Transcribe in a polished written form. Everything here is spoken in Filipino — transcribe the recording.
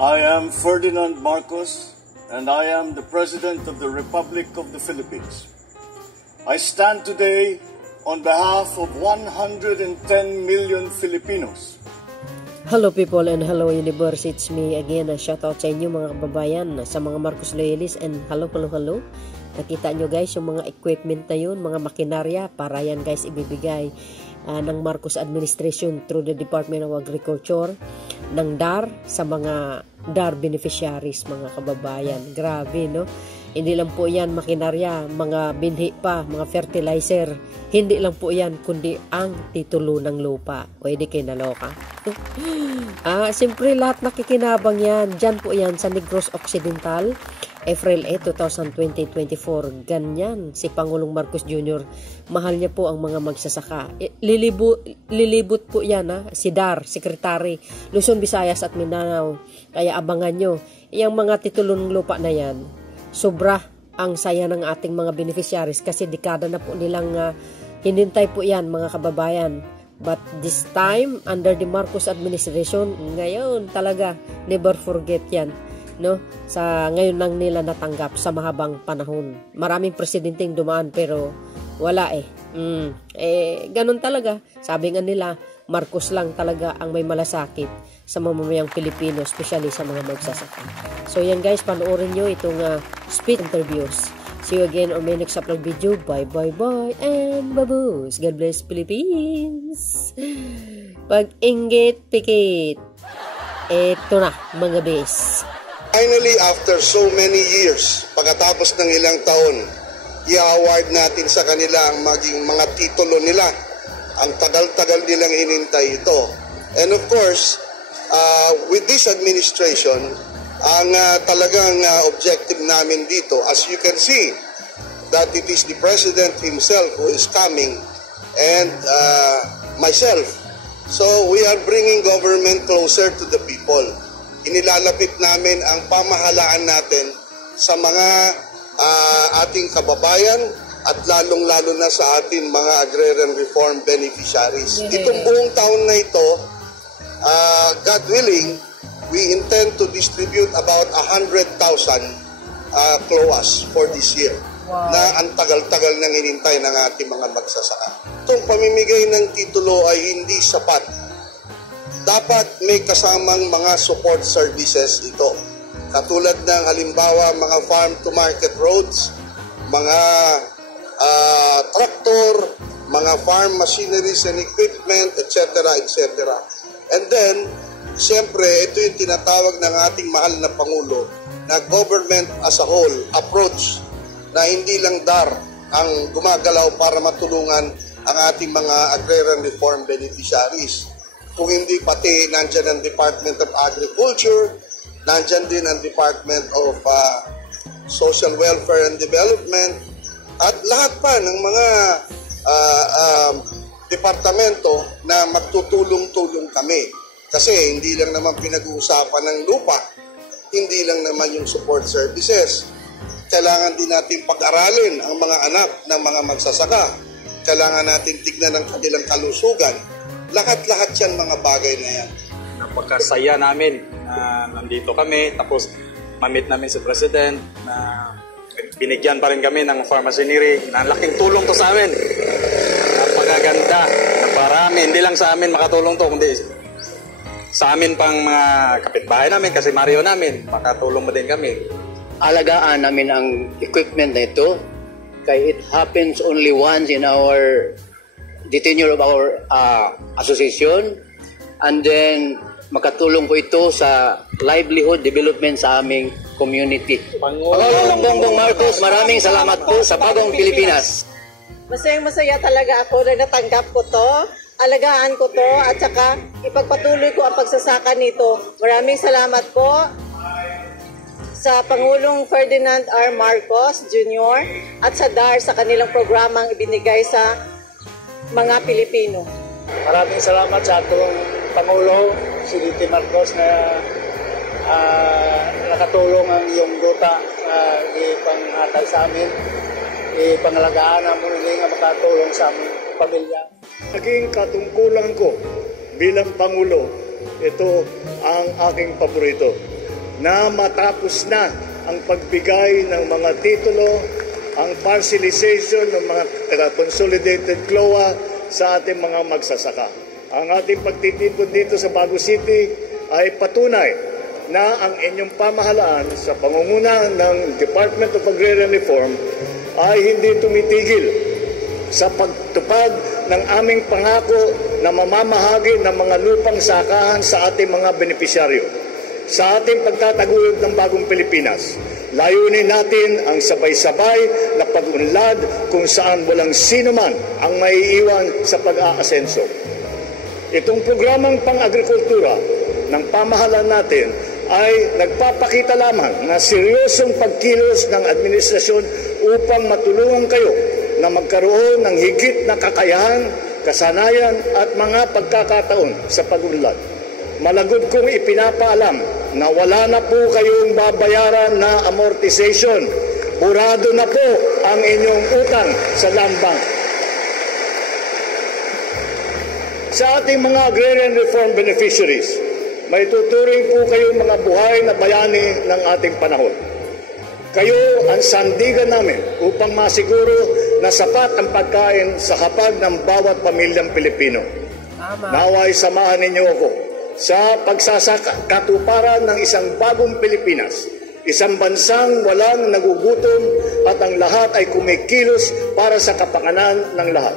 I am Ferdinand Marcos, and I am the President of the Republic of the Philippines. I stand today on behalf of 110 million Filipinos. Hello people and hello universe, it's me again. Shout out sa inyo mga kababayan, sa mga Marcos loyalists, and hello. Nakita nyo guys yung mga equipment na yun, mga makinarya, para yan guys ibibigay ng Marcos administration through the Department of Agriculture ng DAR sa mga DAR beneficiaries, mga kababayan. Grabe, no? Hindi lang po yan makinarya, mga binhi pa, mga fertilizer. Hindi lang po yan, kundi ang titulo ng lupa. O hindi kayo naloka. Siyempre lahat nakikinabang yan. Diyan po yan sa Negros Occidental, April 8, 2024. Ganyan si Pangulong Marcos Jr. Mahal niya po ang mga magsasaka. Lilibot po yan, si DAR, Secretary, Luzon, Visayas at Mindanao. Kaya abangan nyo. Yung mga titulo ng lupa na yan, sobra ang saya ng ating mga beneficiaries kasi dekada na po nilang hinintay po yan, mga kababayan. But this time, under the Marcos administration, ngayon talaga, never forget yan. No? Sa ngayon lang nila natanggap sa mahabang panahon. Maraming presidenteng dumaan pero wala ganun talaga. Sabi nga nila, Marcos lang talaga ang may malasakit sa mamamayang Pilipino, especially sa mga magsasaka. So yan guys, panoorin nyo itong speed interviews. See you again on my next upload video. Bye and babus. God bless Philippines. Pag-inggit, pikit. Ito na mga bes. Finally, after so many years, pagkatapos ng ilang taon, i-award natin sa kanila ang maging mga titulo nila. Ang tagal-tagal nilang hinintay ito. And of course, with this administration, ang talagang objective namin dito, as you can see, that it is the President himself who is coming and myself. So we are bringing government closer to the people. Inilalapit namin ang pamahalaan natin sa mga ating kababayan at lalong-lalo na sa ating mga agrarian reform beneficiaries. Itong buong taon na ito, God willing, we intend to distribute about 100,000 CLOAS for this year. Wow. Na ang tagal-tagal nang hinintay ng ating mga magsasaka. Itong pamimigay ng titulo ay hindi sapat. Dapat may kasamang mga support services ito. Katulad ng halimbawa mga farm-to-market roads, mga traktor, mga farm machineries and equipment, etc. And then, siyempre, ito yung tinatawag ng ating mahal na Pangulo na government as a whole approach na hindi lang DAR ang gumagalaw para matulungan ang ating mga agrarian reform beneficiaries. Kung hindi pati nandyan ang Department of Agriculture, nandyan din ang Department of Social Welfare and Development, at lahat pa ng mga departamento na magtutulong-tulong kami. Kasi hindi lang naman pinag-uusapan ng lupa, hindi lang naman yung support services. Kailangan din natin pag-aralin ang mga anak ng mga magsasaka. Kailangan natin tignan ang kanilang kalusugan. Lahat-lahat yan mga bagay na yan. Napakasaya namin na nandito kami, tapos mamit namin si President na binigyan pa rin kami ng farm machinery na laking tulong to sa amin. Napakaganda, naparami, hindi lang sa amin makatulong to, kundi sa amin pang mga kapitbahay namin, kasi Mario namin, makatulong mo din kami. Alagaan namin ang equipment na ito, kaya it happens only once in the tenure of our association, and then makatulong po ito sa livelihood development sa aming community. Pangulong Bongbong Marcos, maraming salamat po sa Bagong Pilipinas. Masayang-masaya talaga ako na natanggap ko to. Alagaan ko to at saka ipagpatuloy ko ang pagsasaka nito. Maraming salamat po sa Pangulong Ferdinand R. Marcos Jr. at sa DAR sa kanilang programang ibinigay sa mga Pilipino. Maraming salamat sa atong Pangulo, si D.T. Marcos, na nakatulong ang iyong duta ipanghatag sa amin, ipangalagaan na muli nga makatulong sa aming pamilya. Naging katungkulan ko bilang Pangulo, ito ang aking paborito. na matapos na ang pagbigay ng mga titulo, ang parcelization ng mga consolidated CLOA sa ating mga magsasaka. Ang ating pagtitipon dito sa Bago City ay patunay na ang inyong pamahalaan sa pangunguna ng Department of Agrarian Reform ay hindi tumitigil sa pagtupad ng aming pangako na mamamahagi ng mga lupang sakahan sa ating mga benepisyaryo. Sa ating pagtataguyod ng bagong Pilipinas, layunin natin ang sabay-sabay na pag-unlad kung saan walang sino man ang maiiwan sa pag-aasenso. Itong programang pang-agrikultura ng pamahalaan natin ay nagpapakita lamang na seryosong pagkilos ng administrasyon upang matulungan kayo na magkaroon ng higit na kakayahan, kasanayan at mga pagkakataon sa pag-unlad. Malagod kong ipinapaalam na wala na po kayong babayaran na amortization. Burado na po ang inyong utang sa land bank. Sa ating mga agrarian reform beneficiaries, may tuturing po kayong mga buhay na bayani ng ating panahon. Kayo ang sandigan namin upang masiguro na sapat ang pagkain sa hapag ng bawat pamilyang Pilipino. Naway samahan ninyo ako sa pagsasakatuparan ng isang bagong Pilipinas, isang bansang walang nagugutom at ang lahat ay kumikilos para sa kapakanan ng lahat.